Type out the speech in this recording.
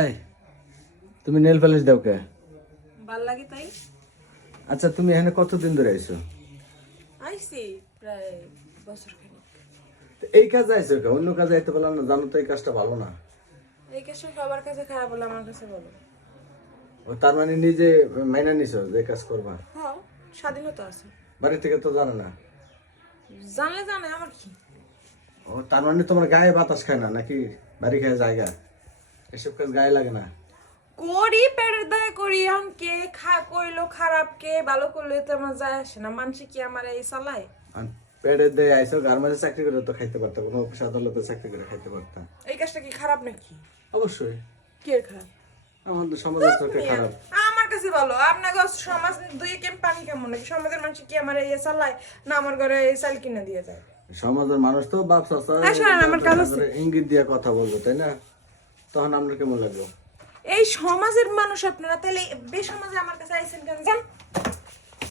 এই তুমি nail polish দাও কে? ভাল লাগে তাই আচ্ছা তুমি এখানে কতদিন ধরে আইছো? আইছি প্রায় বছর খানিক। তো এই কাজে আইছো কে? অন্য কাজে আইতে পারলাম না, জানো তো এই কাজটা ভালো না। এই কাজটা সবার কাছে খারাপ বলে আমার কাছে বলো। ও তার মানে নিজে মাইনা নিছো যে কাজ করবা? হ্যাঁ, স্বাধীনতা আছে। বাড়ি থেকে তো জানো না। জানলে জানে আমার কি। ও তার মানে তোমার গায়ে বাতাস খায় না নাকি? বাড়ি খায় জায়গা, এসব কাজ গায়ে লাগে না? করি পেটের দায় করি, এখন কে কইলো খারাপ কে ভালো করলে তো আমার যায় আসে না। মানুষ কি আমার এই চালায়? আর পেটের দিয়ে আইসো, গার্মেন্টসে চাকরি করে তো খাইতে পারতা, কোনো অফিস আদালতে চাকরি করে খাইতে পারতা। এই কাজটা কি খারাপ নাকি? অবশ্যই কে খারাপ? আমাদের সমাজের চোখে খারাপ। আমার কাছে ভালো। আপনাকে সমাজ দুই কেম পানি কেমন নাকি? সমাজের মানুষ কি আমার এই চালায় না আমার ঘরে এই চাল কিনে দিয়ে যায়? সমাজের মানুষ তো বাপ চাচা আমার কাজ আছে। ইঙ্গিত দিয়ে কথা বলবো, তাই না? তখন আমরা কেমন লাগলো? এই সমাজের মানুষ আপনারা তাহলে বেসমাজে আমার কাছে আইছেন কেন? জান